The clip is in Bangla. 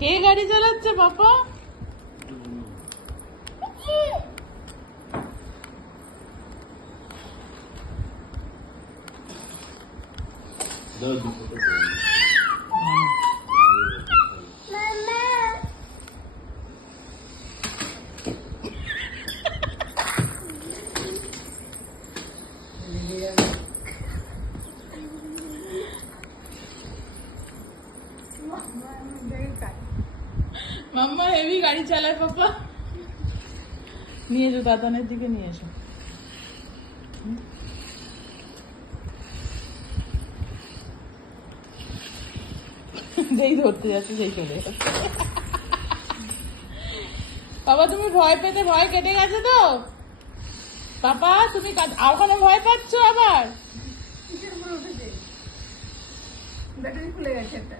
কে গাড়ি চালাচ্ছে পাপা? মাম্মা হেভি গাড়ি চালায় পাপা। নিয়ে এসো, দাদানের দিকে নিয়ে এসো। যেই ধরতে যাচ্ছে সেই চলে যাচ্ছে। বাবা তুমি ভয় পেতে ভয় কেটে গেছে তো? পাপা তুমি ওখানে ভয় পাচ্ছ আবার? ব্যাটারি খুলে গেছে একটা।